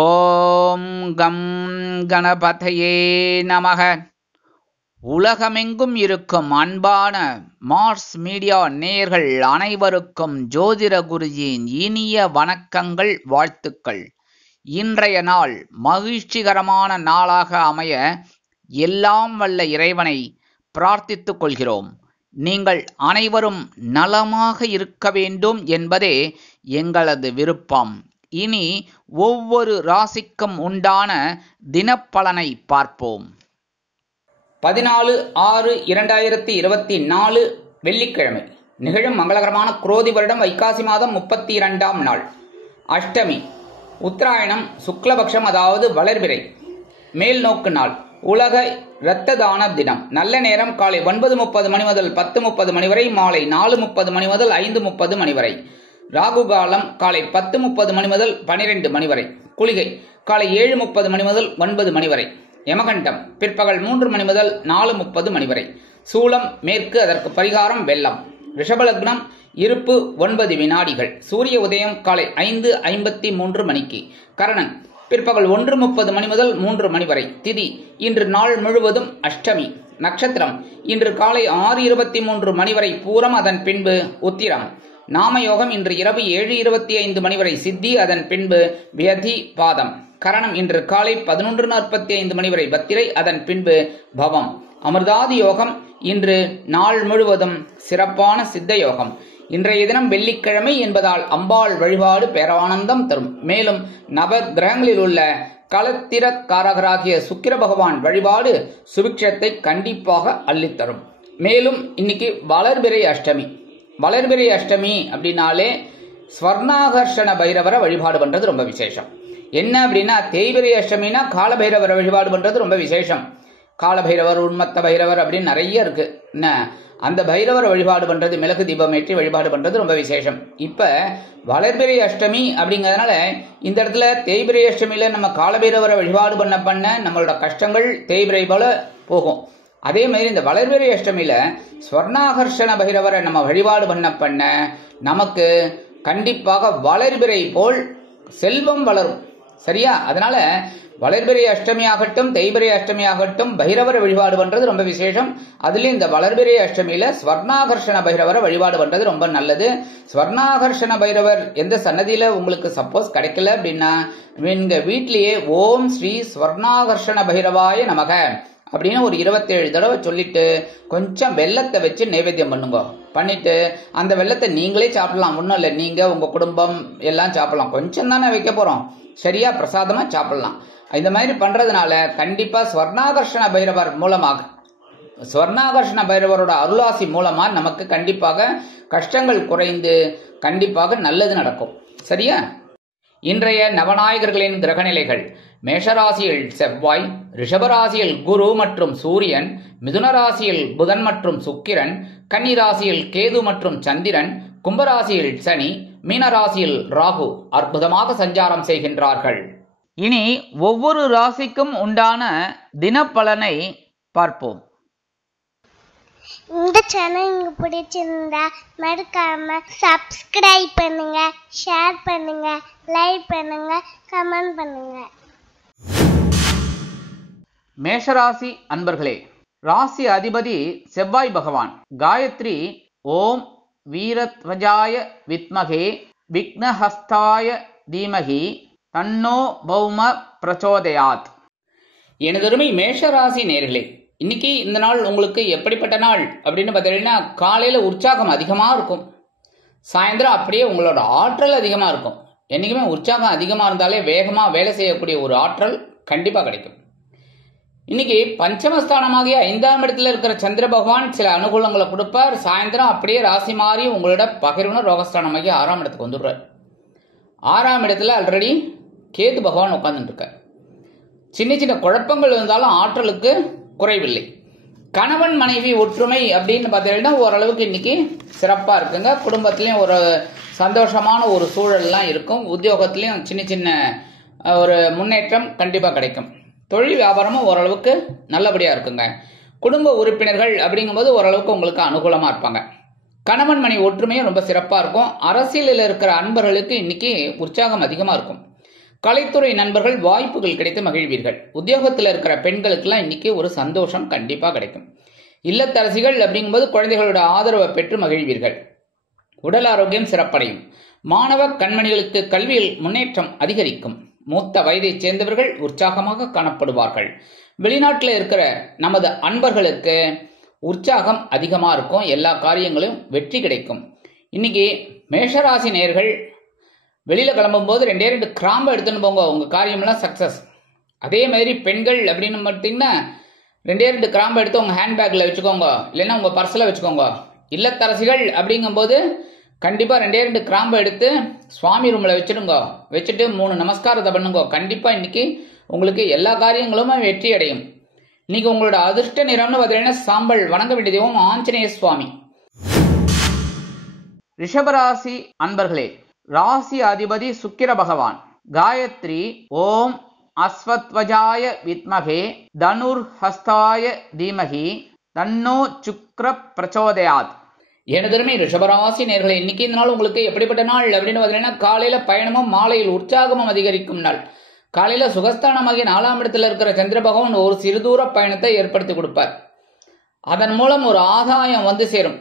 ஓம் come கணபதையே நமக. உலகமெங்கும் இருக்கும் அன்பான மார்ஸ் மீடியா நேயர்கள் அனைவருக்கும் ஜோதிட குருஜியின் இனிய வணக்கங்கள், வாழ்த்துக்கள். இன்றைய நாள் மகிழ்ச்சிகரமான நாளாக அமைய எல்லாம் வல்ல இறைவனை பிரார்த்தித்துக் கொள்கிறோம். நீங்கள் அனைவரும் நலமாக இருக்க வேண்டும் என்பதே எங்களது விருப்பம். இனி ஒவ்வொரு ராசிக்கும் உண்டான தினப்பலனை பார்ப்போம். 14/6/2024 வெள்ளிக்கிழமை நிகழும் மங்களகரமான குரோதி வருடம் வைகாசி மாதம் 32ஆம் நாள், அஷ்டமி, உத்தராயணம், சுக்லபக்ஷம், அதாவது வளர்பிறை, மேல் நோக்கு நாள், உலக இரத்த தான தினம். நல்ல நேரம் காலை 9:30 மணி முதல் 10:30 மணி வரை, மாலை 4:30 மணி முதல் 5:30 மணி வரை. ராகு காலம் காலை 10:30 மணி முதல் 12 மணி வரை. குளிகை காலை 7:30 மணி முதல் 9 மணி வரை. யமகண்டம் பிற்பகல் 3 மணி முதல் 4:30 மணி வரை. சூலம் மேற்கு, அதற்கு பரிகாரம் வெள்ளம். ரிஷபலக்னம் இருப்பு 9 வினாடிகள். சூரிய உதயம் காலை 5:53 மணிக்கு. கரணன் பிற்பகல் 1:30 மணி முதல் 3 மணி வரை. திதி இன்று நாள் முழுவதும் அஷ்டமி. நட்சத்திரம் இன்று காலை 6:23 மணி வரை பூரம், அதன் பின்பு உத்திரம். நாமயோகம் இன்று இரவு 7:25 மணி வரை சித்தி, அதன் பின்பு வியதி பாதம். கரணம் இன்று காலை 11:45 மணி வரை பத்திரை, அதன் பின்பு பவம். அமிர்தாதி யோகம் இன்று நாள் முழுவதும் சிறப்பான சித்த யோகம். இன்றைய தினம் வெள்ளிக்கிழமை என்பதால் அம்பாள் வழிபாடு பேரானந்தம் தரும். மேலும் நவ கிரகங்களில் உள்ள களத்திரக்காரகராகிய சுக்கிர பகவான் வழிபாடு சுபிக்ஷத்தை கண்டிப்பாக அள்ளித்தரும். மேலும் இன்னைக்கு வளர்பிறை அஷ்டமி. வளர்பிறை அஷ்டமி அப்படின்னாலே ஸ்வர்ணாகர்ஷண பைரவரை வழிபாடு பண்றது ரொம்ப விசேஷம். என்ன அப்படின்னா, தேய்பிறை அஷ்டமினா காலபைரவரை வழிபாடு பண்றது ரொம்ப விசேஷம். காலபைரவர், உன்மத்த பைரவர் அப்படின்னு நிறைய இருக்கு. என்ன, அந்த பைரவரை வழிபாடு பண்றது, மிளகு தீபம் ஏற்றி வழிபாடு பண்றது ரொம்ப விசேஷம். இப்ப வளர்பிறை அஷ்டமி அப்படிங்கிறதுனால இந்த இடத்துல தேய்பிறை அஷ்டமியில நம்ம காலபைரவரை வழிபாடு பண்ண நம்மளோட கஷ்டங்கள் தேய்பிறை போல போகும். அதே மாதிரி இந்த வளர்பிறை அஷ்டமியில ஸ்வர்ணாகர்ஷண பைரவரை நம்ம வழிபாடு பண்ண நமக்கு கண்டிப்பாக வளர்பிறை போல் செல்வம் வளரும். சரியா? அதனால வளர்பிறை அஷ்டமி ஆகட்டும், தேய்பிறை அஷ்டமி ஆகட்டும், பைரவரை வழிபாடு பண்றது ரொம்ப விசேஷம். அதுலயும் இந்த வளர்பிறை அஷ்டமியில ஸ்வர்ணாகர்ஷண பைரவரை வழிபாடு பண்றது ரொம்ப நல்லது. ஸ்வர்ணாகர்ஷண பைரவர் எந்த சன்னதியில உங்களுக்கு சப்போஸ் கிடைக்கல அப்படின்னா, எங்க வீட்லயே ஓம் ஸ்ரீ ஸ்வர்ணாகர்ஷண பைரவாய நமக அப்படின்னு ஒரு 27 தடவை சொல்லிட்டு கொஞ்சம் வெள்ளத்தை வச்சு நைவேத்தியம் பண்ணுங்க. பண்ணிட்டு அந்த வெள்ளத்தை நீங்களே சாப்பிடலாம். ஒன்றும் இல்லை, நீங்க உங்க குடும்பம் எல்லாம் சாப்பிடலாம். கொஞ்சம் தானே வைக்க போறோம், சரியா? பிரசாதமா சாப்பிடலாம். இந்த மாதிரி பண்றதுனால கண்டிப்பா ஸ்வர்ணாகர்ஷண பைரவர் மூலமாக, ஸ்வர்ணாகர்ஷண பைரவரோட அருளாசி மூலமா நமக்கு கண்டிப்பாக கஷ்டங்கள் குறைந்து கண்டிப்பாக நல்லது நடக்கும். சரியா? இன்றைய நவநாயகர்களின் கிரகநிலைகள்: மேஷராசியில் செவ்வாய், ரிஷபராசியில் குரு மற்றும் சூரியன், மிதுன ராசியில் புதன் மற்றும் சுக்கிரன், கன்னி ராசியில் கேது மற்றும் சந்திரன், கும்பராசியில் சனி, மீனராசியில் ராகு அற்புதமாக சஞ்சாரம் செய்கின்றார்கள். இனி ஒவ்வொரு ராசிக்கும் உண்டான தினப்பலனை பார்ப்போம். இந்த சேனல் உங்களுக்கு பிடிச்சிருந்தா மறக்காம சப்ஸ்கிரைப் பண்ணுங்க, ஷேர் பண்ணுங்க, லைக் பண்ணுங்க, கமெண்ட் பண்ணுங்க. மேஷராசி அன்பர்களே, ராசி அதிபதி செவ்வாய் பகவான். காயத்ரி ஓம் வீரத்வஜாய வித்மகே விக்னஹஸ்தாய தீமகி தன்னோ பௌம பிரச்சோதயாத். எனதருமை மேஷராசி நேயர்களே, இன்னைக்கு இந்த நாள் உங்களுக்கு எப்படிப்பட்ட நாள் அப்படின்னு பார்த்தீங்கன்னா, காலையில உற்சாகம் அதிகமா இருக்கும், சாயந்தரம் அப்படியே உங்களோட ஆற்றல் அதிகமா இருக்கும். என்னைக்குமே உற்சாகம் அதிகமா இருந்தாலே வேகமா வேலை செய்யக்கூடிய ஒரு ஆற்றல் கண்டிப்பா கிடைக்கும். இன்னைக்கு பஞ்சமஸ்தானமாகிய 5ஆம் இடத்துல இருக்கிற சந்திர பகவான் சில அனுகூலங்களை கொடுப்பார். சாயந்தரம் அப்படியே ராசி மாறி உங்களோட பகிர்வுன ரோகஸ்தானமாகிய 6ஆம் இடத்துக்கு வந்துடுறார். 6ஆம் இடத்துல ஆல்ரெடி கேது பகவான் உட்கார்ந்துட்டு இருக்கார். சின்ன சின்ன குழப்பங்கள் இருந்தாலும் ஆற்றலுக்கு குறைவில்லை. கணவன் மனைவி ஒற்றுமை அப்படின்னு பார்த்தீங்கன்னா ஓரளவுக்கு இன்னைக்கு சிறப்பா இருக்குங்க. குடும்பத்திலையும் ஒரு சந்தோஷமான ஒரு சூழல்லாம் இருக்கும். உத்தியோகத்திலையும் சின்ன சின்ன ஒரு முன்னேற்றம் கண்டிப்பா கிடைக்கும். தொழில் வியாபாரமும் ஓரளவுக்கு நல்லபடியா இருக்குங்க. குடும்ப உறுப்பினர்கள் அப்படிங்கும்போது ஓரளவுக்கு உங்களுக்கு அனுகூலமா இருப்பாங்க. கணவன் மனை ஒற்றுமையும் ரொம்ப சிறப்பா இருக்கும். அரசியலில் இருக்கிற அன்பர்களுக்கு இன்னைக்கு உற்சாகம் அதிகமா இருக்கும். கலைத்துறை நண்பர்கள் வாய்ப்புகள் கிடைத்து மகிழ்வீர்கள். உத்தியோகத்தில் இருக்கிற பெண்களுக்கெல்லாம் இன்னைக்கு ஒரு சந்தோஷம் கண்டிப்பா கிடைக்கும். இல்லத்தரசிகள் அப்படிங்கும்போது குழந்தைகளோட ஆதரவை பெற்று மகிழ்வீர்கள். உடல் ஆரோக்கியம் சிறப்படையும். மாணவ கண்மணிகளுக்கு கல்வியில் முன்னேற்றம் அதிகரிக்கும். மூத்த வயதைச் சேர்ந்தவர்கள் உற்சாகமாக காணப்படுவார்கள். வெளிநாட்டில் இருக்கிற நமது அன்பர்களுக்கு உற்சாகம் அதிகமா இருக்கும். எல்லா காரியங்களும் வெற்றி கிடைக்கும். இன்னைக்கு மேஷராசி நேயர்கள் வெளியில கிளம்பும் போது 2 கிராம்பு எடுத்துன்னு போங்க, உங்க காரியமெல்லாம் சக்சஸ். அதே மாதிரி பெண்கள் அப்படின்னு பார்த்தீங்கன்னா 2 கிராம்பு எடுத்து உங்க ஹேண்ட்பேக்ல வச்சுக்கோங்க, இல்லைன்னா உங்க பர்ஸ்ல வச்சுக்கோங்க. இல்லத்தரசிகள் அப்படிங்கும்போது கண்டிப்பா 2 கிராம்பு எடுத்து சுவாமி ரூம்ல வச்சுடுங்க. வச்சுட்டு 3 நமஸ்காரத்தை பண்ணுங்க. கண்டிப்பா இன்னைக்கு உங்களுக்கு எல்லா காரியங்களுமே வெற்றி அடையும். இன்னைக்கு உங்களோட அதிர்ஷ்ட நிறம்னு பார்த்தீங்கன்னா சாம்பல். வணங்க வேண்டிய தெய்வம் ஆஞ்சநேய சுவாமி. ரிஷபராசி அன்பர்களே, ராசி அதிபதி சுக்கிர பகவான். காயத்ரி ஓம் அஸ்வத்வஜாய வித்மகே தனுர் ஹஸ்தாய தீமகி தன்னோ சுக்ர பிரச்சோதயாத். எனதருமை ரிஷபராசி நேயர்களே, இன்னைக்கு இந்த நாள் உங்களுக்கு எப்படிப்பட்ட நாள் அப்படின்னு பார்த்தீங்கன்னா, காலையில பயணமும் மாலையில் உற்சாகமும் அதிகரிக்கும் நாள். காலையில சுகஸ்தானமாகிய 4ஆம் இடத்துல இருக்கிற சந்திர பகவான் ஒரு சிறு தூர பயணத்தை ஏற்படுத்தி கொடுப்பார். அதன் மூலம் ஒரு ஆதாயம் வந்து சேரும்.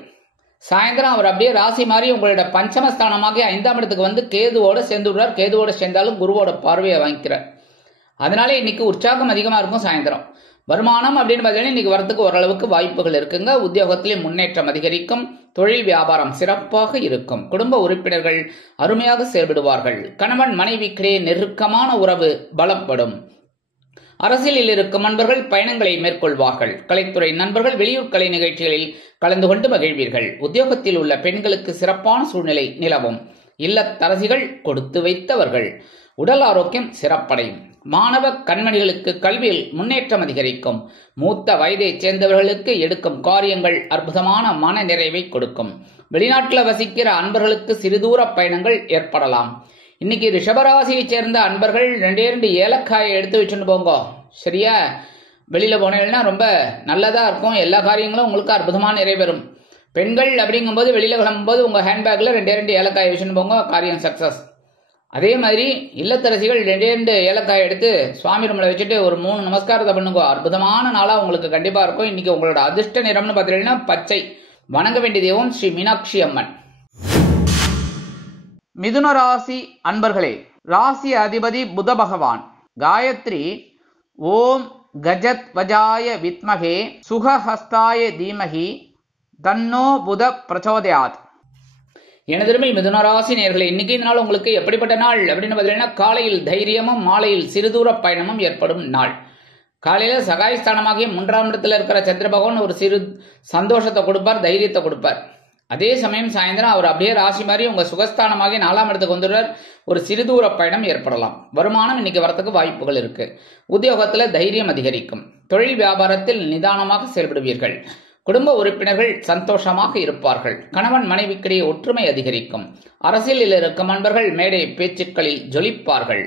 சாயந்தரம் அவர் அப்படியே ராசி மாறி உங்களோட பஞ்சமஸ்தானமாகிய 5ஆம் இடத்துக்கு வந்து கேதுவோட சேர்ந்து விடுறார். கேதுவோட சேர்ந்தாலும் குருவோட பார்வையை வாங்கிக்கிறார். அதனால இன்னைக்கு உற்சாகம் அதிகமா இருக்கும். சாயந்தரம் வருமானம் அப்படின்னு பார்த்தீங்கன்னா இன்னைக்கு வரத்துக்கு ஓரளவுக்கு வாய்ப்புகள் இருக்குங்க. உத்தியோகத்திலே முன்னேற்றம் அதிகரிக்கும். தொழில் வியாபாரம் சிறப்பாக இருக்கும். குடும்ப உறுப்பினர்கள் அருமையாக செயல்படுவார்கள். கணவன் மனைவிக்கிடையே நெருக்கமான உறவு பலப்படும். அரசியலில் இருக்கும் நண்பர்கள் பயணங்களை மேற்கொள்வார்கள். கலைத்துறை நண்பர்கள் வெளியூர் கலை நிகழ்ச்சிகளில் கலந்து கொண்டு மகிழ்வீர்கள். உத்தியோகத்தில் உள்ள பெண்களுக்கு சிறப்பான சூழ்நிலை நிலவும். இல்லத்தரசிகள் கொடுத்து வைத்தவர்கள். உடல் ஆரோக்கியம் சிறப்படையும். மாணவ கண்மணிகளுக்கு கல்வியில் முன்னேற்றம் அதிகரிக்கும். மூத்த வயதைச் சேர்ந்தவர்களுக்கு எடுக்கும் காரியங்கள் அற்புதமான மன நிறைவை கொடுக்கும். வெளிநாட்டில் வசிக்கிற அன்பர்களுக்கு சிறுதூர பயணங்கள் ஏற்படலாம். இன்னைக்கு ரிஷபராசியைச் சேர்ந்த அன்பர்கள் 2 ஏலக்காயை எடுத்து வச்சுட்டு போங்க. சரியா? வெளியில போனீங்கன்னா ரொம்ப நல்லதா இருக்கும். எல்லா காரியங்களும் உங்களுக்கு அற்புதமாக நிறைவேறும். பெண்கள் அப்படிங்கும்போது வெளியில கிளம்பும்போது உங்க ஹேண்ட்பேக்ல 2 ஏலக்காயை வச்சுட்டு போங்க, காரியம் சக்சஸ். அதே மாதிரி இல்லத்தரசிகள் 2 ஏலக்காய் எடுத்து சுவாமி ரூம்ல வச்சுட்டு ஒரு 3 நமஸ்காரத்தை பண்ணுங்க. அற்புதமான நாளா உங்களுக்கு கண்டிப்பா இருக்கும். இன்னைக்கு உங்களோட அதிர்ஷ்ட நிறம்னு பார்த்தீங்கன்னா பச்சை. வணங்க வேண்டிய தெய்வம் ஸ்ரீ மீனாட்சி அம்மன். மிதுன ராசி அன்பர்களே, ராசி அதிபதி புத பகவான். காயத்ரி ஓம் கஜத் வஜாய வித்மகே சுகஹஸ்தாய தீமகி தன்னோ புத பிரச்சோதயாத். எனதருமை மிதுனராசி நேயர்களே, இன்னைக்கு இந்த நாள் உங்களுக்கு எப்படிப்பட்ட நாள் அப்படின்னு பார்த்தீங்கன்னா, காலையில் தைரியமும் மாலையில் சிறுதூர பயணமும் ஏற்படும் நாள். காலையில சகாயஸ்தானமாகிய 3ஆம் இடத்துல இருக்கிற சந்திர பகவான் ஒரு சிறு சந்தோஷத்தை கொடுப்பார், தைரியத்தை கொடுப்பார். அதே சமயம் சாயந்தரம் அவர் அப்படியே ராசி மாதிரி உங்க சுகஸ்தானமாகிய 4ஆம் இடத்துக்கு வந்துடுறார். ஒரு சிறுதூர பயணம் ஏற்படலாம். வருமானம் இன்னைக்கு வரத்துக்கு வாய்ப்புகள் இருக்கு. உத்தியோகத்துல தைரியம் அதிகரிக்கும். தொழில் வியாபாரத்தில் நிதானமாக செயல்படுவீர்கள். குடும்ப உறுப்பினர்கள் சந்தோஷமாக இருப்பார்கள். கணவன் மனைவிக்கிடையே ஒற்றுமை அதிகரிக்கும். அரசியலில் இருக்கும் நண்பர்கள் மேடை பேச்சுக்களில் ஜொலிப்பார்கள்.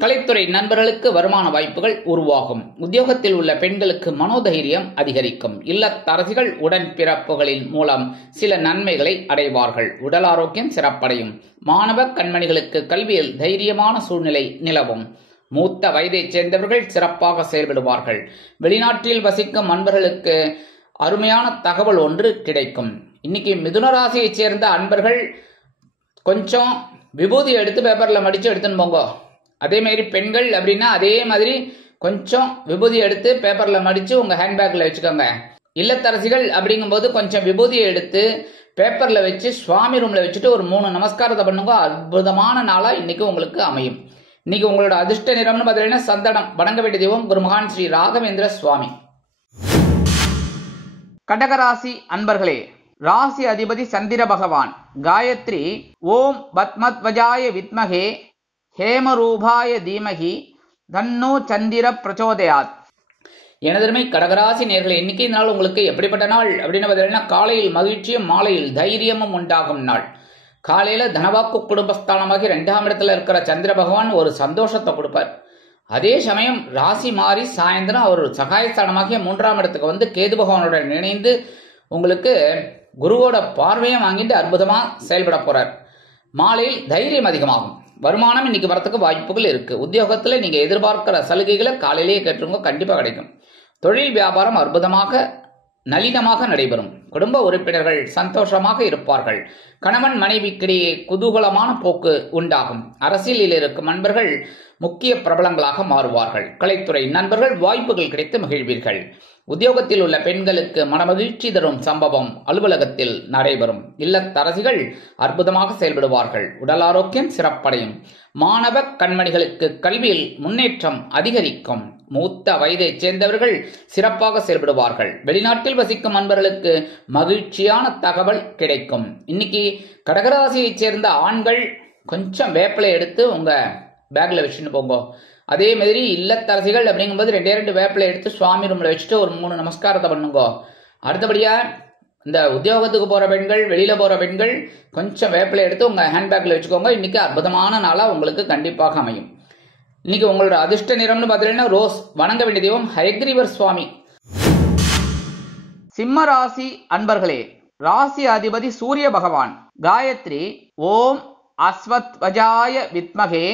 கலைத்துறை நண்பர்களுக்கு வருமான வாய்ப்புகள் உருவாகும். உத்தியோகத்தில் உள்ள பெண்களுக்கு மனோதைரியம் அதிகரிக்கும். இல்லத்தரசிகள் உடன்பிறப்புகளின் மூலம் சில நன்மைகளை அடைவார்கள். உடல் ஆரோக்கியம் சிறப்படையும். மாணவ கண்மணிகளுக்கு கல்வியில் தைரியமான சூழ்நிலை நிலவும். மூத்த வயதைச் சேர்ந்தவர்கள் சிறப்பாக செயல்படுவார்கள். வெளிநாட்டில் வசிக்கும் நண்பர்களுக்கு அருமையான தகவல் ஒன்று கிடைக்கும். இன்னைக்கு மிதுனராசியைச் சேர்ந்த அன்பர்கள் கொஞ்சம் விபூதி எடுத்து பேப்பர்ல மடிச்சு எடுத்துன்னு போங்க. அதே மாதிரி பெண்கள் அப்படின்னா அதே மாதிரி கொஞ்சம் விபூதி எடுத்து பேப்பர்ல மடிச்சு உங்க ஹேண்ட்பேக்ல வச்சுக்கோங்க. இல்லத்தரசிகள் அப்படிங்கும்போது கொஞ்சம் விபூதியை எடுத்து பேப்பர்ல வச்சு சுவாமி ரூம்ல வச்சுட்டு ஒரு 3 நமஸ்காரத்தை பண்ணுங்க. அற்புதமான நாளா இன்னைக்கு உங்களுக்கு அமையும். இன்னைக்கு உங்களோட அதிர்ஷ்ட நிறம்னு பார்த்தீங்கன்னா சந்தனம். வணங்க வேண்டிய தெய்வம் குருமகான் ஸ்ரீ ராகவேந்திர சுவாமி. கடகராசி அன்பர்களே, ராசி அதிபதி சந்திர பகவான். காயத்ரி ஓம் பத்மத்வஜாய வித்மகே ஹேமரூபாய தீமகி தன்னோ சந்திர பிரச்சோதயாத். எனதருமை கடகராசி நேயர்களே, இன்னைக்கு இந்த நாள் உங்களுக்கு எப்படிப்பட்ட நாள் அப்படின்னு பார்த்தீங்கன்னா, காலையில் மகிழ்ச்சியும் மாலையில் தைரியமும் உண்டாகும் நாள். காலையில தனவாக்கு குடும்பஸ்தானமாகி 2ஆம் இடத்துல இருக்கிற சந்திர பகவான் ஒரு சந்தோஷத்தை கொடுப்பார். அதே சமயம் ராசி மாறி சாயந்தரம் அவர் சகாயஸ்தானமாகிய 3ஆம் இடத்துக்கு வந்து கேது பகவானோட இணைந்து உங்களுக்கு குருவோட பார்வையை வாங்கிட்டு அற்புதமா செயல்பட போறார். மாலையில் தைரியம் அதிகமாகும். வருமானம் இன்னைக்கு வரத்துக்கு வாய்ப்புகள் இருக்கு. உத்தியோகத்துல நீங்க எதிர்பார்க்கிற சலுகைகளை காலையிலேயே கேட்டுருங்க, கண்டிப்பா கிடைக்கும். தொழில் வியாபாரம் அற்புதமாக நளினமாக நடைபெறும். குடும்ப உறுப்பினர்கள் சந்தோஷமாக இருப்பார்கள். கணவன் மனைவிக்கிடையே குதூகலமான போக்கு உண்டாகும். அரசியலில் இருக்கும் நண்பர்கள் முக்கிய பிரபலங்களாக மாறுவார்கள். கலைத்துறை நண்பர்கள் வாய்ப்புகள் கிடைத்து மகிழ்வீர்கள். உத்தியோகத்தில் உள்ள பெண்களுக்கு மனமகிழ்ச்சி தரும் சம்பவம் அலுவலகத்தில் நடைபெறும். இல்லத்தரசிகள் அற்புதமாக செயல்படுவார்கள். உடல் ஆரோக்கியம் சிறப்படையும். மாணவ கண்மணிகளுக்கு கல்வியில் முன்னேற்றம் அதிகரிக்கும். மூத்த வயதைச் சேர்ந்தவர்கள் சிறப்பாக செயல்படுவார்கள். வெளிநாட்டில் வசிக்கும் நண்பர்களுக்கு மகிழ்ச்சியான தகவல் கிடைக்கும். இன்னைக்கு கடகராசியைச் சேர்ந்த ஆண்கள் கொஞ்சம் வேப்பிலை எடுத்து உங்க பேக்ல வச்சுட்டு போங்க. அதே மாதிரி இல்லத்தரசிகள் அப்படிங்கும்போது 2 வேப்பிலை எடுத்து சுவாமி ரூம்ல வச்சுட்டு ஒரு 3 நமஸ்காரத்தை பண்ணுங்க. அடுத்தபடியா இந்த உத்தியோகத்துக்கு போற பெண்கள், வெளியில போற பெண்கள் கொஞ்சம் வேப்பிலை எடுத்து உங்க ஹேண்ட்பேக்ல வச்சுக்கோங்க. இன்னைக்கு அற்புதமான நாளா உங்களுக்கு கண்டிப்பாக அமையும். இன்னைக்கு உங்களோட அதிர்ஷ்ட நிறம்னு பார்த்தீங்கன்னா ரோஸ். வணங்க வேண்டிய தெய்வம் ஹயக்ரீவர் சுவாமி. சிம்ம ராசி அன்பர்களே, ராசி அதிபதி சூரிய பகவான். காயத்ரி ஓம் அஸ்வத்வஜாய வித்மகே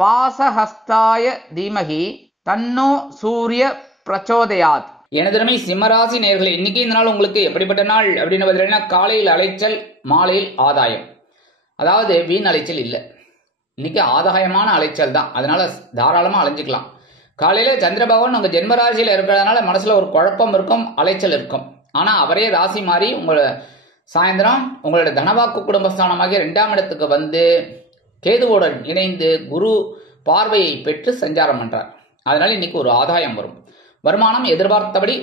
பாசஹஸ்தாய தீமகி தன்னோ சூரிய பிரச்சோதயாத். எனதருமை சிம்மராசி நேயர்களே, இன்னைக்கு இந்த நாள் உங்களுக்கு எப்படிப்பட்ட நாள் அப்படின்னு பார்த்தீங்கன்னா, காலையில் அலைச்சல், மாலையில் ஆதாயம். அதாவது வீண் அலைச்சல் இல்லை, இன்னைக்கு ஆதாயமான அலைச்சல் தான். அதனால தாராளமா அலைஞ்சிக்கலாம். காலையில சந்திர பகவான் உங்க ஜென்மராசியில இருக்கிறதுனால மனசுல ஒரு குழப்பம் இருக்கும், அலைச்சல் இருக்கும். ஆனா அவரே ராசி மாறி உங்களை சாயந்தரம் உங்களோட தனவாக்கு குடும்பஸ்தானமாகிய 2ஆம் இடத்துக்கு வந்து கேதுவோடன் இணைந்து குரு பார்வையை பெற்று சஞ்சாரம் பண்றார். அதனால இன்னைக்கு ஒரு ஆதாயம் வரும். வருமானம் எதிர்பார்த்தபடி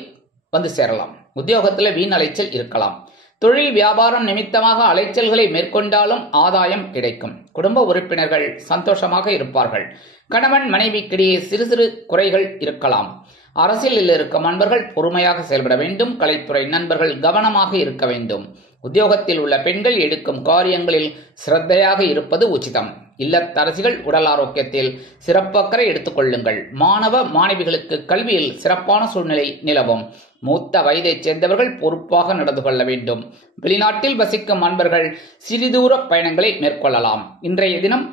வந்து சேரலாம். உத்தியோகத்தில் வீண் அலைச்சல் இருக்கலாம். தொழில் வியாபாரம் நிமித்தமாக அலைச்சல்களை மேற்கொண்டாலும் ஆதாயம் கிடைக்கும். குடும்ப உறுப்பினர்கள் சந்தோஷமாக இருப்பார்கள். கணவன் மனைவிக்கிடையே சிறு சிறு குறைகள் இருக்கலாம். அரசியலில் இருக்கும் நண்பர்கள் பொறுமையாக செயல்பட வேண்டும். கலைத்துறை நண்பர்கள் கவனமாக இருக்க வேண்டும். உத்தியோகத்தில் உள்ள பெண்கள் எடுக்கும் காரியங்களில் சிரத்தையாக இருப்பது உச்சிதம். இல்லத்தரசிகள் உடல் ஆரோக்கியத்தில் சிறப்பக்கறை எடுத்துக் கொள்ளுங்கள். மாணவ மாணவிகளுக்கு கல்வியில் சிறப்பான சூழ்நிலை நிலவும். மூத்த வயதைச் சேர்ந்தவர்கள் பொறுப்பாக நடந்து கொள்ள வேண்டும். வெளிநாட்டில் வசிக்கும் நண்பர்கள் சிறிதூர பயணங்களை மேற்கொள்ளலாம். இன்றைய தினம்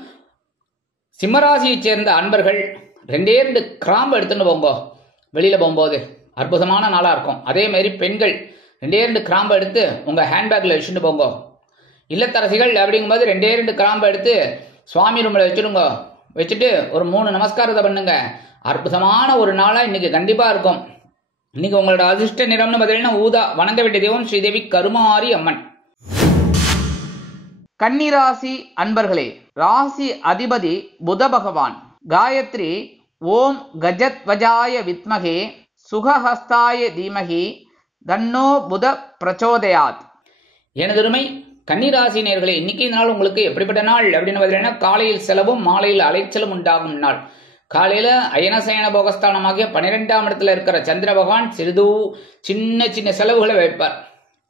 சிம்மராசியைச் சேர்ந்த அன்பர்கள் 2 கிராம்பு எடுத்துன்னு போங்க. வெளியில போகும்போது அற்புதமான நாளா இருக்கும். அதே மாதிரி பெண்கள் 2 கிராம்பு எடுத்து உங்க ஹேண்ட்பேக்ல வச்சுட்டு போங்க. இல்லத்தரசிகள் அப்படிங்கும்போது 2 கிராம்பு எடுத்து சுவாமி ரூம்ல வச்சுடுங்க. வச்சுட்டு ஒரு 3 நமஸ்காரத்தை பண்ணுங்க. அற்புதமான ஒரு நாளா இன்னைக்கு கண்டிப்பா இருக்கும். இன்னைக்கு உங்களோட அதிர்ஷ்ட நிறம்னு பார்த்தீங்கன்னா ஊதா. வணங்க வேண்டிய தெய்வம் ஸ்ரீதேவி கருமாரி அம்மன். கன்னிராசி அன்பர்களே, ராசி அதிபதி புத பகவான். காயத்ரி ஓம் கஜத்வஜாய வித்மகே சுகஹஸ்தாய தீமகி தன்னோ புத பிரச்சோதயாத். எனதருமை கன்னிராசி நேயர்களே, இன்னைக்கு இந்த நாள் உங்களுக்கு எப்படிப்பட்ட நாள் அப்படின்னு பார்த்தீங்கன்னா, காலையில் செலவும் மாலையில் அலைச்சலும் உண்டாகும் நாள். காலையில அயனசயன போகஸ்தானமாகிய 12ஆம் இடத்துல இருக்கிற சந்திர பகவான் சின்ன சின்ன செலவுகளை வைப்பார்.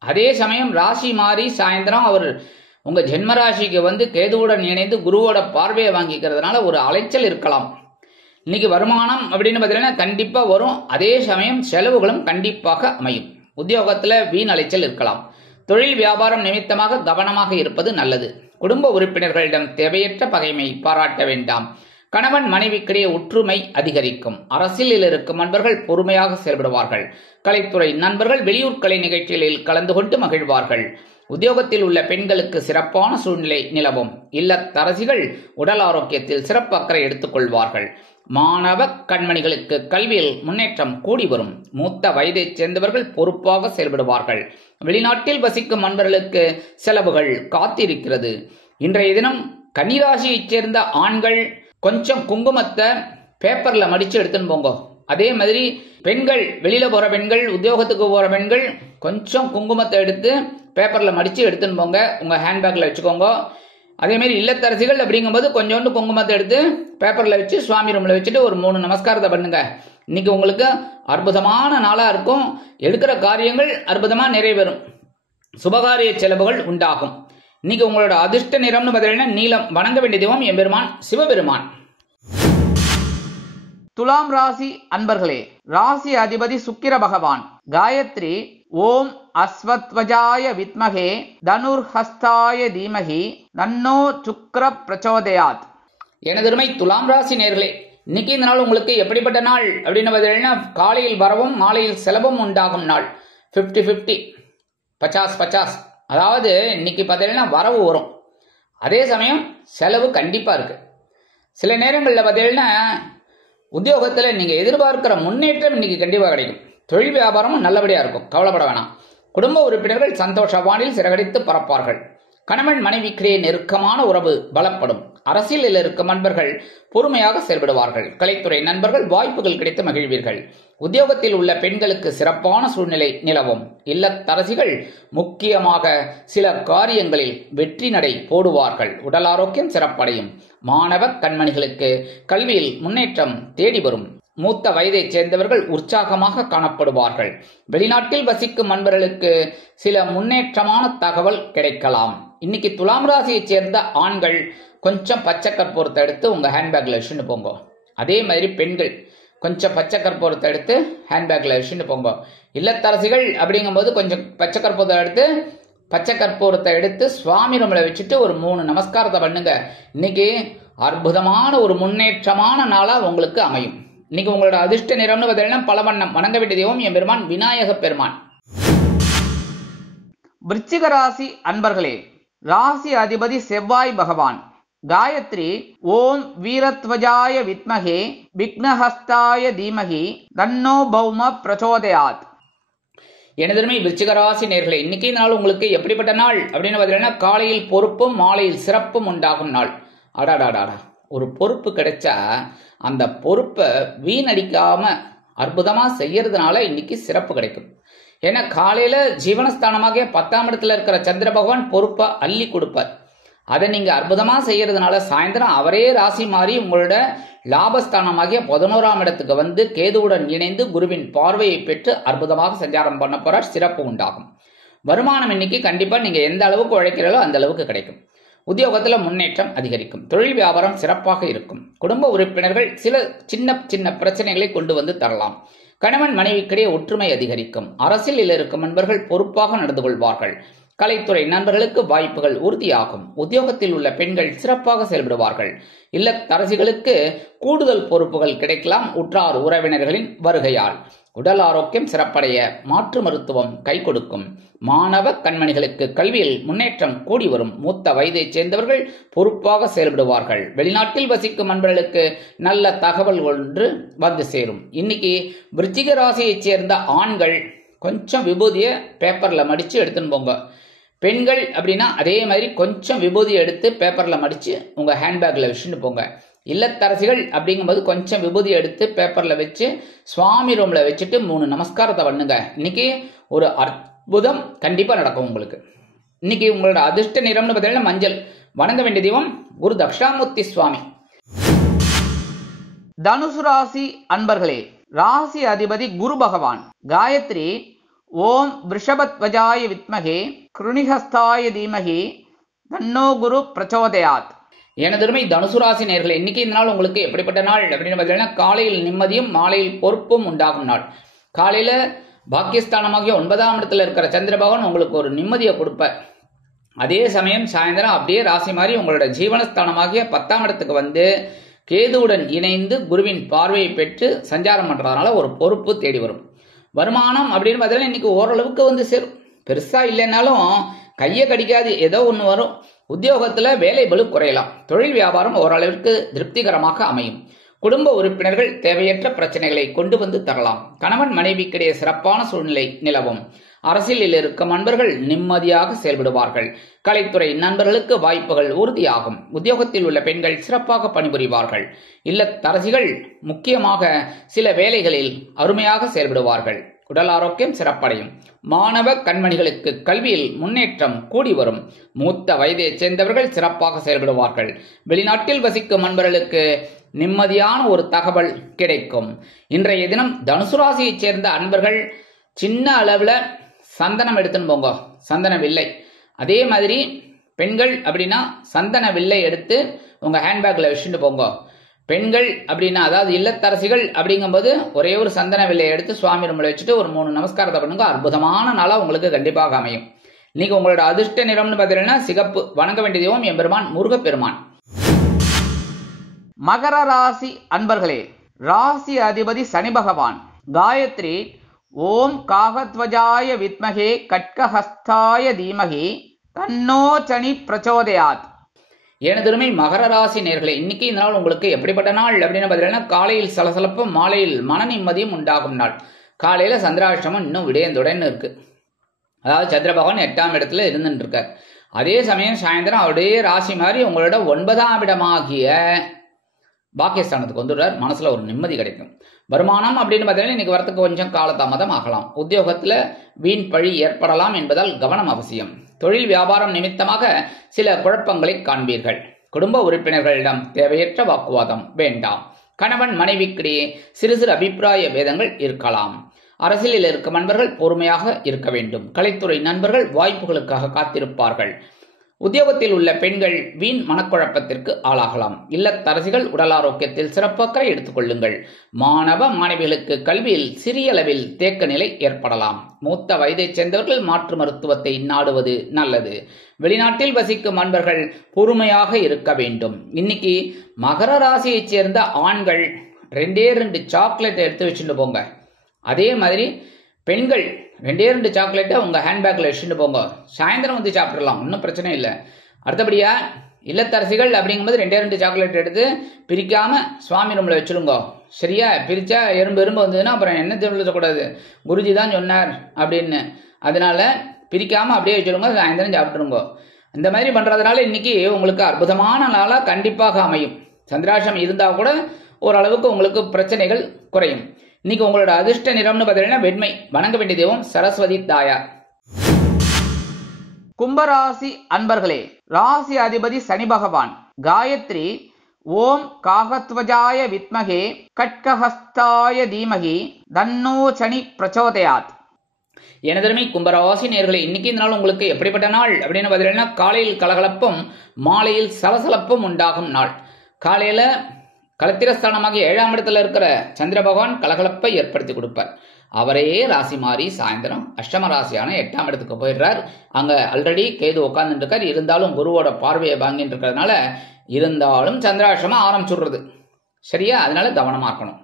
அதே சமயம் ராசி மாறி சாயந்தரம் அவர் உங்க ஜென்மராசிக்கு வந்து கேதுவுடன் இணைந்து குருவோட பார்வையை வாங்கிக்கிறதுனால ஒரு அலைச்சல் இருக்கலாம். இன்னைக்கு வருமானம் அப்படின்னு பார்த்தீங்கன்னா கண்டிப்பா வரும். அதே சமயம் செலவுகளும் கண்டிப்பாக அமையும். உத்தியோகத்துல வீண் அலைச்சல் இருக்கலாம். தொழில் வியாபாரம் நிமித்தமாக கவனமாக இருப்பது நல்லது. குடும்ப உறுப்பினர்களிடம் தேவையற்ற பகைமை பாராட்ட வேண்டாம். கணவன் மனைவிக்கிடையே ஒற்றுமை அதிகரிக்கும். அரசியலில் இருக்கும் நண்பர்கள் பொறுமையாக செயல்படுவார்கள். கலைத்துறை நண்பர்கள் வெளியூர் கலை நிகழ்ச்சிகளில் கலந்து கொண்டு மகிழ்வார்கள். உத்தியோகத்தில் உள்ள பெண்களுக்கு சிறப்பான சூழ்நிலை நிலவும். இல்லத்தரசிகள் உடல் ஆரோக்கியத்தில் சிறப்பு அக்கறை எடுத்துக் கொள்வார்கள். மாணவ கண்மணிகளுக்கு கல்வியில் முன்னேற்றம் கூடி வரும். மூத்த வயதைச் சேர்ந்தவர்கள் பொறுப்பாக செயல்படுவார்கள். வெளிநாட்டில் வசிக்கும் நண்பர்களுக்கு செலவுகள் காத்திருக்கிறது. இன்றைய தினம் கன்னிராசியைச் சேர்ந்த ஆண்கள் கொஞ்சம் குங்குமத்தை பேப்பர்ல மடிச்சு எடுத்துன்னு போங்க. அதே மாதிரி பெண்கள், வெளியில போற பெண்கள், உத்தியோகத்துக்கு போற பெண்கள் கொஞ்சம் குங்குமத்தை எடுத்து பேப்பர்ல மடிச்சு எடுத்துன்னு போங்க. உங்க ஹேண்ட்பேக்ல வச்சுக்கோங்க. அதே மாதிரி இல்லத்தரசிகள் அப்படிங்கும்போது கொஞ்சோண்டு குங்குமத்தை எடுத்து பேப்பர்ல வச்சு சுவாமி ரூம்ல வச்சுட்டு ஒரு 3 நமஸ்காரத்தை பண்ணுங்க. இன்னைக்கு உங்களுக்கு அற்புதமான நாளா இருக்கும். எடுக்கிற காரியங்கள் அற்புதமா நிறைவேறும். சுபகாரிய செலவுகள் உண்டாகும். இன்னைக்கு உங்களோட அதிர்ஷ்ட நிறம்னு பார்த்தீங்கன்னா நீலம். வணங்க வேண்டிய தெய்வம் எம்பெருமான் சிவபெருமான். துலாம் ராசி அன்பர்களே, ராசி அதிபதி சுக்கிர பகவான். காயத்ரி ஓம் அஸ்வத்வஜாய வித்மகே தனுர்ஹஸ்தாய தீமகி தன்னோ சுக்ர பிரச்சோதயாத். எனதருமை துலாம் ராசி நேர்களே, இன்னைக்கு இந்த நாள் உங்களுக்கு எப்படிப்பட்ட நாள் அப்படின்னு பார்த்தீங்கன்னா, காலையில் வரவும் மாலையில் செலவும் உண்டாகும் நாள். 50-50, 50-50. அதாவது இன்னைக்கு பார்த்தீங்கன்னா வரவு வரும், அதே சமயம் செலவு கண்டிப்பா இருக்கு. சில நேரங்களில் பார்த்தீங்கன்னா உத்தியோகத்தில் நீங்க எதிர்பார்க்கிற முன்னேற்றம் இன்னைக்கு கண்டிப்பாக கிடைக்கும். தொழில் வியாபாரமும் நல்லபடியா இருக்கும், கவலைப்பட வேணாம். குடும்ப உறுப்பினர்கள் சந்தோஷ வானில் சிறகடித்து பறப்பார்கள். கணவன் மனைவிக்கிடையே நெருக்கமான உறவு பலப்படும். அரசியலில் இருக்கும் நண்பர்கள் பொறுமையாக செயல்படுவார்கள். கலைத்துறை நண்பர்கள் வாய்ப்புகள் கிடைத்து மகிழ்வீர்கள். உத்தியோகத்தில் உள்ள பெண்களுக்கு சிறப்பான சூழ்நிலை நிலவும். இல்லத்தரசிகள் முக்கியமாக சில காரியங்களில் வெற்றி நடை போடுவார்கள். உடல் ஆரோக்கியம் சிறப்படையும். மாணவ கண்மணிகளுக்கு கல்வியில் முன்னேற்றம் தேடி வரும். மூத்த வயதைச் சேர்ந்தவர்கள் உற்சாகமாக காணப்படுவார்கள். வெளிநாட்டில் வசிக்கும் நண்பர்களுக்கு சில முன்னேற்றமான தகவல் கிடைக்கலாம். இன்னைக்கு துலாம் ராசியைச் சேர்ந்த ஆண்கள் கொஞ்சம் பச்சை கற்பூரத்தை எடுத்து உங்க ஹேண்ட்பேக்ல வச்சுன்னு போங்க. அதே மாதிரி பெண்கள் கொஞ்சம் பச்சை கற்பூரத்தை எடுத்து ஹேண்ட்பேக்ல வச்சுன்னு போங்க. இல்லத்தரசிகள் அப்படிங்கும்போது கொஞ்சம் பச்சை கற்பூரத்தை எடுத்து சுவாமி ரூம்ல வச்சுட்டு ஒரு 3 நமஸ்காரத்தை பண்ணுங்க. இன்னைக்கு அற்புதமான ஒரு முன்னேற்றமான நாளா உங்களுக்கு அமையும். இன்னைக்கு உங்களோட அதிர்ஷ்ட நிறம்னு பார்த்தீங்கன்னா பலவண்ணம். வணங்க வேண்டிய தெய்வம் எம்பெருமான் விநாயக பெருமான். விருச்சிக ராசி அன்பர்களே, ராசி அதிபதி செவ்வாய் பகவான். காயத்ரி ஓம் வீரத்வஜாய வித்மகே விக்னஹஸ்தாய தீமகி தன்னோ பௌம பிரச்சோதயாத். எனதருமை விருச்சிக ராசி நேர்களே, இன்னைக்கு நாள் உங்களுக்கு எப்படிப்பட்ட நாள் அப்படின்னு பார்த்தீங்கன்னா, காலையில் பொறுப்பும் மாலையில் சிறப்பும் உண்டாகும் நாள். அடாடாடாடா, ஒரு பொறுப்பு கிடைச்சா அந்த பொறுப்பை வீணடிக்காம அற்புதமா செய்யறதுனால இன்னைக்கு சிறப்பு கிடைக்கும். ஏன்னா காலையில ஜீவனஸ்தானமாக 10ஆம் இடத்துல இருக்கிற சந்திர பகவான் பொறுப்பை அள்ளி கொடுப்பார். அதை நீங்க அற்புதமா செய்யறதுனால சாயந்தரம் அவரே ராசி மாறி உங்களோட லாபஸ்தானமாகிய 11ஆம் இடத்துக்கு வந்து கேதுவுடன் இணைந்து குருவின் பார்வையை பெற்று அற்புதமாக சஞ்சாரம் பண்ண போறார். சிறப்பு உண்டாகும். வருமானம் இன்னைக்கு கண்டிப்பா நீங்க எந்த அளவுக்கு உழைக்கிறீங்களோ அந்த அளவுக்கு கிடைக்கும். உத்தியோகத்தில் முன்னேற்றம் அதிகரிக்கும். தொழில் வியாபாரம் சிறப்பாக இருக்கும். குடும்ப உறுப்பினர்கள் சில சின்ன சின்ன பிரச்சனைகளை கொண்டு வந்து தரலாம். கணவன் மனைவிக்கிடையே ஒற்றுமை அதிகரிக்கும். அரசியலில் இருக்கும் நண்பர்கள் பொறுப்பாக நடந்து கொள்வார்கள். கலைத்துறை நண்பர்களுக்கு வாய்ப்புகள் உறுதியாகும். உத்தியோகத்தில் உள்ள பெண்கள் சிறப்பாக செயல்படுவார்கள். இல்லத்தரசிகளுக்கு கூடுதல் பொறுப்புகள் கிடைக்கலாம். உற்றார் உறவினர்களின் வருகையால் உடல் ஆரோக்கியம் சிறப்படைய மாற்று மருத்துவம் கை கொடுக்கும். மாணவ கண்மணிகளுக்கு கல்வியில் முன்னேற்றம் கூடி வரும். மூத்த வயதைச் சேர்ந்தவர்கள் பொறுப்பாக செயல்படுவார்கள். வெளிநாட்டில் வசிக்கும் நண்பர்களுக்கு நல்ல தகவல் ஒன்று வந்து சேரும். இன்னைக்கு விருச்சிக ராசியைச் சேர்ந்த ஆண்கள் கொஞ்சம் விபூதியை பேப்பர்ல மடிச்சு எடுத்துன்னு போங்க. பெண்கள் அப்படின்னா அதே மாதிரி கொஞ்சம் விபூதி எடுத்து பேப்பர்ல மடிச்சு உங்க ஹேண்ட்பேக்ல வச்சுன்னு போங்க. இல்லத்தரசிகள் அப்படிங்கும்போது கொஞ்சம் விபூதி எடுத்து பேப்பர்ல வச்சு சுவாமி ரூம்ல வச்சுட்டு 3 நமஸ்காரத்தை பண்ணுங்க. இன்னைக்கு ஒரு அற்புதம் கண்டிப்பா நடக்கும் உங்களுக்கு. இன்னைக்கு உங்களோட அதிர்ஷ்ட நிறம்னு பார்த்தீங்கன்னா மஞ்சள். வணங்க வேண்டிய தெய்வம் குரு தக்ஷாமூர்த்தி சுவாமி. தனுசு ராசி அன்பர்களே, ராசி அதிபதி குரு பகவான். காயத்ரி ஓம் விருஷபத்வஜாய வித்மகே கிருணிஹஸ்தாய தீமகி தன்னோ குரு பிரச்சோதயாத். எனதருமை தனுசு ராசி நேர்களே, இன்னைக்கு இந்த நாள் உங்களுக்கு எப்படிப்பட்ட நாள் அப்படின்னு பார்த்தீங்கன்னா, காலையில் நிம்மதியும் மாலையில் பொறுப்பும் உண்டாகும் நாள். காலையில பாக்கியஸ்தானமாகிய 9ஆம் இடத்துல இருக்கிற சந்திர பகவான் உங்களுக்கு ஒரு நிம்மதியை கொடுப்பார். அதே சமயம் சாயந்தரம் அப்படியே ராசி மாதிரி உங்களோட ஜீவனஸ்தானமாகிய 10ஆம் இடத்துக்கு வந்து கேதுவுடன் இணைந்து குருவின் பார்வையை பெற்று சஞ்சாரம் பண்றதுனால ஒரு பொறுப்பு தேடி வரும். வருமானம் அப்படின்னு பார்த்தீங்கன்னா இன்னைக்கு ஓரளவுக்கு வந்து சேரும். பெருசா இல்லைன்னாலும் கையை கடிக்காது, ஏதோ ஒன்று வரும். உத்தியோகத்துல வேலை பளு குறையலாம். தொழில் வியாபாரம் ஓரளவிற்கு திருப்திகரமாக அமையும். குடும்ப உறுப்பினர்கள் தேவையற்ற பிரச்சனைகளை கொண்டு வந்து தரலாம். கணவன் மனைவிக்கிடையே சிறப்பான சூழ்நிலை நிலவும். அரசியலில் இருக்கும் நண்பர்கள் நிம்மதியாக செயல்படுவார்கள். கலைத்துறை நண்பர்களுக்கு வாய்ப்புகள் உறுதியாகும். உத்தியோகத்தில் உள்ள பெண்கள் சிறப்பாக பணிபுரிவார்கள். இல்லத்தரசிகள் முக்கியமாக சில வேலைகளில் அருமையாக செயல்படுவார்கள். உடல் ஆரோக்கியம் சிறப்படையும். மாணவ கண்மணிகளுக்கு கல்வியில் முன்னேற்றம் கூடி வரும். மூத்த வயதைச் சேர்ந்தவர்கள் சிறப்பாக செயல்படுவார்கள். வெளிநாட்டில் வசிக்கும் நண்பர்களுக்கு நிம்மதியான ஒரு தகவல் கிடைக்கும். இன்றைய தினம் தனுசு ராசியைச் சேர்ந்த அன்பர்கள் சின்ன அளவுல சந்தனம் எடுத்துன்னு போங்க, சந்தன வில்லை. அதே மாதிரி பெண்கள் அப்படின்னா சந்தன வில்லை எடுத்து உங்க ஹேண்ட்பேக்ல வச்சுட்டு போங்க. பெண்கள் அப்படின்னா அதாவது இல்லத்தரசிகள் அப்படிங்கும்போது ஒரே ஒரு சந்தன வில்லையை எடுத்து சுவாமி ரூம்ல வச்சுட்டு ஒரு 3 நமஸ்காரத்தை பண்ணுங்க. அற்புதமான நாளா உங்களுக்கு கண்டிப்பாக அமையும். இன்னைக்கு உங்களோட அதிர்ஷ்ட நிறம்னு பார்த்தீங்கன்னா சிகப்பு. வணங்க வேண்டிய தெய்வம் எம்பெருமான் முருகப்பெருமான். மகர ராசி அன்பர்களே, ராசி அதிபதி சனி பகவான். காயத்ரி ஓம் காகத்வஜாய வித்மகே கட்கஹஸ்தாய தீமகி தன்னோ சனி பிரச்சோதயாத். எனதுருமை மகர ராசி நேர்களே, இன்னைக்கு இந்த நாள் உங்களுக்கு எப்படிப்பட்ட நாள் அப்படின்னு பார்த்தீங்கன்னா, காலையில் சலசலப்பும் மாலையில் மன நிம்மதியும் உண்டாகும் நாள். காலையில சந்திராஷ்டமம் இன்னும் விடயந்துடன் இருக்கு. அதாவது சந்திர பகவான் 8ஆம் இடத்துல இருந்துட்டு இருக்கார். அதே சமயம் சாயந்தரம் அவருடைய ராசி மாதிரி உங்களோட 9ஆம் இடமாகிய பாக்கியஸ்தானத்துக்கு வந்துடுறார். மனசுல ஒரு நிம்மதி கிடைக்கும். வருமானம் அப்படின்னு பார்த்தீங்கன்னா இன்னைக்கு வரத்துக்கு கொஞ்சம் காலதாமதம் ஆகலாம். உத்தியோகத்துல வீண் பழி ஏற்படலாம் என்பதால் கவனம் அவசியம். தொழில் வியாபாரம் நிமித்தமாக சில குழப்பங்களை காண்பீர்கள். குடும்ப உறுப்பினர்களிடம் தேவையற்ற வாக்குவாதம் வேண்டாம். கணவன் மனைவிக்கிடையே சிறு சிறு அபிப்பிராய பேதங்கள் இருக்கலாம். அரசியலில் இருக்கும் நண்பர்கள் பொறுமையாக இருக்க வேண்டும். கலைத்துறை நண்பர்கள் வாய்ப்புகளுக்காக காத்திருப்பார்கள். உத்தியோகத்தில் உள்ள பெண்கள் வீண் மனக்குழப்பத்திற்கு ஆளாகலாம். இல்லத்தரசிகள் உடல் ஆரோக்கியத்தில் சிறப்பு அக்கறை எடுத்துக் கொள்ளுங்கள். மாணவ மாணவிகளுக்கு கல்வியில் சிறிய அளவில் தேக்க நிலை ஏற்படலாம். மூத்த வயதைச் சேர்ந்தவர்கள் மாற்று மருத்துவத்தை நாடுவது நல்லது. வெளிநாட்டில் வசிக்கும் நண்பர்கள் பொறுமையாக இருக்க வேண்டும். இன்னைக்கு மகர ராசியைச் சேர்ந்த ஆண்கள் 2 சாக்லேட் எடுத்து வச்சுட்டு போங்க. அதே மாதிரி பெண்கள் 2 சாக்லேட்டை உங்க ஹேண்ட்பேக்ல வச்சுட்டு போங்க. சாயந்தரம் வந்து சாப்பிடலாம், ஒன்றும் பிரச்சனை இல்லை. அடுத்தபடியா இல்லத்தரசிகள் அப்படிங்கும்போது 2 சாக்லேட் எடுத்து பிரிக்காம சுவாமி ரூம்ல வச்சிருங்க. சரியா? பிரிச்சா எறும்பு வந்ததுன்னா அப்புறம் என்ன சொல்லக்கூடாது, குருஜி தான் சொன்னார் அப்படின்னு. அதனால பிரிக்காம அப்படியே வச்சிருங்க, சாயந்தரம் சாப்பிட்டுருங்க. இந்த மாதிரி பண்றதுனால இன்னைக்கு உங்களுக்கு அற்புதமான நாளா கண்டிப்பாக அமையும். சந்திராஷ்டம் இருந்தா கூட ஓரளவுக்கு உங்களுக்கு பிரச்சனைகள் குறையும். இன்னைக்கு உங்களோட அதிர்ஷ்ட நிறம்னு பார்த்தீங்கன்னா வெண்மை. வணங்க வேண்டிய தெய்வம் சரஸ்வதி தாயார். கும்பராசி அன்பர்களே, ராசி அதிபதி சனி பகவான். காயத்ரி ஓம் காகத்வஜாய வித்மகே கட்கஹஸ்தாய தீமகி தன்னோ சனி பிரச்சோதயாத். எனதருமை கும்பராசி நேர்களே, இன்னைக்கு இந்த நாள் உங்களுக்கு எப்படிப்பட்ட நாள் அப்படின்னு பார்த்தீங்கன்னா, காலையில் கலகலப்பும் மாலையில் சலசலப்பும் உண்டாகும் நாள். காலையில களத்திரஸ்தானமாக 7ஆம் இடத்துல இருக்கிற சந்திர பகவான் கலகலப்பை ஏற்படுத்தி கொடுப்பார். அவரே ராசி மாறி சாயந்தரம் அஷ்டம ராசியான 8ஆம் இடத்துக்கு போயிடுறார். அங்க ஆல்ரெடி கேது உட்கார்ந்துட்டு இருக்கார். இருந்தாலும் குருவோட பார்வையை வாங்கிட்டு இருக்கிறதுனால இருந்தாலும் சந்திராஷ்டமம் ஆரம்பிச்சுடுறது. சரியா? அதனால கவனமா இருக்கணும்.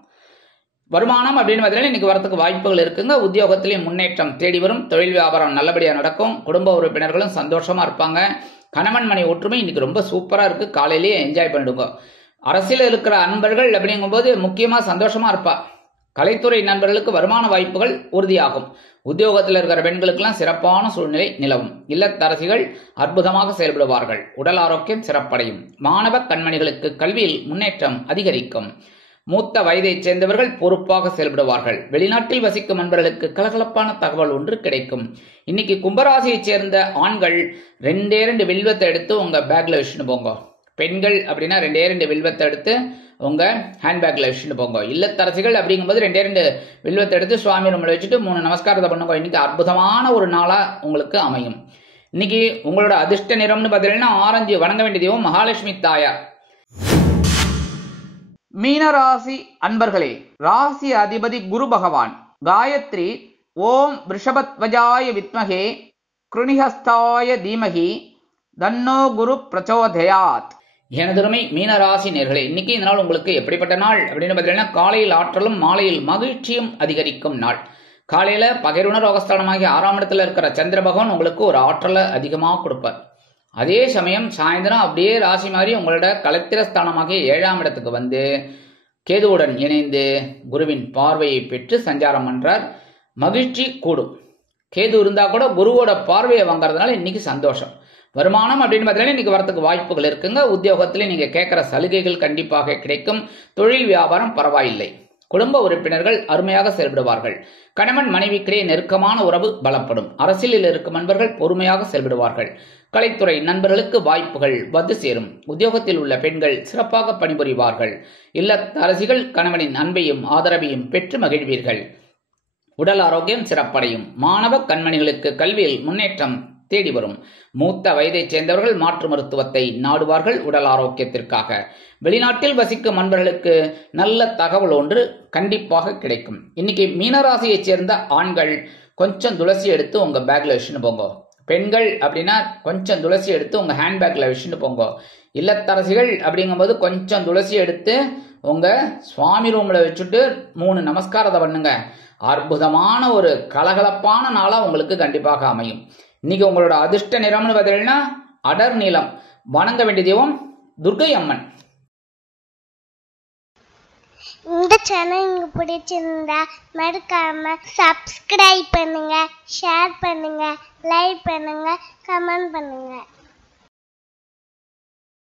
வருமானம் அப்படின்னு பார்த்தீங்கன்னா இன்னைக்கு வரத்துக்கு வாய்ப்புகள் இருக்குங்க. உத்தியோகத்திலையும் முன்னேற்றம் தேடி வரும். தொழில் வியாபாரம் நல்லபடியா நடக்கும். குடும்ப உறுப்பினர்களும் சந்தோஷமா இருப்பாங்க. கணவன் மனை ஒற்றுமை இன்னைக்கு ரொம்ப சூப்பரா இருக்கு. காலையிலேயே என்ஜாய் பண்ணிடுங்க. அரசியல் இருக்கிற நண்பர்கள் அப்படிங்கும்போது முக்கியமா சந்தோஷமா இருப்பா. கலைத்துறை நண்பர்களுக்கு வருமான வாய்ப்புகள் உறுதியாகும். உத்தியோகத்தில் இருக்கிற பெண்களுக்கெல்லாம் சிறப்பான சூழ்நிலை நிலவும். இல்லத்தரசிகள் அற்புதமாக செயல்படுவார்கள். உடல் ஆரோக்கியம் சிறப்படையும். மாணவ கண்மணிகளுக்கு கல்வியில் முன்னேற்றம் அதிகரிக்கும். மூத்த வயதைச் சேர்ந்தவர்கள் பொறுப்பாக செயல்படுவார்கள். வெளிநாட்டில் வசிக்கும் நண்பர்களுக்கு கலகலப்பான தகவல் ஒன்று கிடைக்கும். இன்னைக்கு கும்பராசியைச் சேர்ந்த ஆண்கள் 2 வில்வத்தை எடுத்து உங்க பேக்ல வச்சுட்டு போங்க. பெண்கள் அப்படின்னா 2 வில்வத்தை எடுத்து உங்க ஹேண்ட்பேக்ல வச்சுட்டு போங்க. இல்லத்தரசிகள் அப்படிங்கும்போது 2 வில்வத்தை எடுத்து சுவாமி ரூம்ல வச்சுட்டு 3 நமஸ்காரத்தை பண்ணுங்க. இன்னைக்கு அற்புதமான ஒரு நாளா உங்களுக்கு அமையும். இன்னைக்கு உங்களோட அதிர்ஷ்ட நிறம்னு பார்த்தீங்கன்னா ஆரஞ்சு. வணங்க வேண்டிய தெய்வம் மகாலட்சுமி தாயார். மீனராசி அன்பர்களே, ராசி அதிபதி குரு பகவான். காயத்ரி ஓம் ரிஷபத்வஜாய வித்மகே கிருணிஹஸ்தாய தீமகி தன்னோ குரு பிரச்சோதயாத். எனதுமை மீனராசி நேர்களே, இன்னைக்கு இந்த நாள் உங்களுக்கு எப்படிப்பட்ட நாள் அப்படின்னு பார்த்தீங்கன்னா, காலையில் ஆற்றலும் மாலையில் மகிழ்ச்சியும் அதிகரிக்கும் நாள். காலையில பகைருண ரோகஸ்தானமாகிய 6ஆம் இடத்துல இருக்கிற சந்திர பகவான் உங்களுக்கு ஒரு ஆற்றலை அதிகமாக கொடுப்பார். அதே சமயம் சாயந்தரம் அப்படியே ராசி மாதிரி உங்களோட களத்திரஸ்தானமாகிய 7ஆம் இடத்துக்கு வந்து கேதுவுடன் இணைந்து குருவின் பார்வையை பெற்று சஞ்சாரம் பண்றார். மகிழ்ச்சி கூடும். கேது இருந்தா கூட குருவோட பார்வையை வாங்கறதுனால இன்னைக்கு சந்தோஷம். வருமானம் அப்படின்னு பார்த்தீங்கன்னா இன்னைக்கு வரத்துக்கு வாய்ப்புகள் இருக்குங்க. உத்தியோகத்திலே நீங்க கேட்கிற சலுகைகள் கண்டிப்பாக கிடைக்கும். தொழில் வியாபாரம் பரவாயில்லை. குடும்ப உறுப்பினர்கள் அருமையாக செயல்படுவார்கள். கணவன் மனைவிக்கிடையே நெருக்கமான உறவு பலப்படும். அரசியலில் இருக்கும் நண்பர்கள் பொறுமையாக செயல்படுவார்கள். கலைத்துறை நண்பர்களுக்கு வாய்ப்புகள் வந்து சேரும். உத்தியோகத்தில் உள்ள பெண்கள் சிறப்பாக பணிபுரிவார்கள். இல்லத்தரசிகள் கணவனின் அன்பையும் ஆதரவையும் பெற்று மகிழ்வீர்கள். உடல் ஆரோக்கியம் சிறப்படையும். மாணவ கண்மணிகளுக்கு கல்வியில் முன்னேற்றம் தேடி வரும். மூத்த வயதைச் சேர்ந்தவர்கள் மாற்று மருத்துவத்தை நாடுவார்கள் உடல் ஆரோக்கியத்திற்காக. வெளிநாட்டில் வசிக்கும் நண்பர்களுக்கு நல்ல தகவல் ஒன்று கண்டிப்பாக கிடைக்கும். இன்னைக்கு மீனராசியைச் சேர்ந்த ஆண்கள் கொஞ்சம் துளசி எடுத்து உங்க பேக்ல வச்சுன்னு போங்க. பெண்கள் அப்படின்னா கொஞ்சம் துளசி எடுத்து உங்கள் ஹேண்ட்பேக்கில் வச்சுட்டு போங்க. இல்லத்தரசிகள் அப்படிங்கும்போது கொஞ்சம் துளசி எடுத்து உங்கள் சுவாமி ரூமில் வச்சுட்டு 3 நமஸ்காரத்தை பண்ணுங்க. அற்புதமான ஒரு கலகலப்பான நாளாக உங்களுக்கு கண்டிப்பாக அமையும். இன்னைக்கு உங்களோட அதிர்ஷ்ட நிறம்னு பார்த்தீங்கன்னா அடர் நீலம். வணங்க வேண்டிய தெய்வம் துர்க்கை அம்மன். இந்த சேனல் உங்களுக்கு பிடிச்சிருந்தா மறக்காம சப்ஸ்கிரைப் பண்ணுங்க, ஷேர் பண்ணுங்க, லைக் பண்ணுங்க, கமெண்ட் பண்ணுங்க.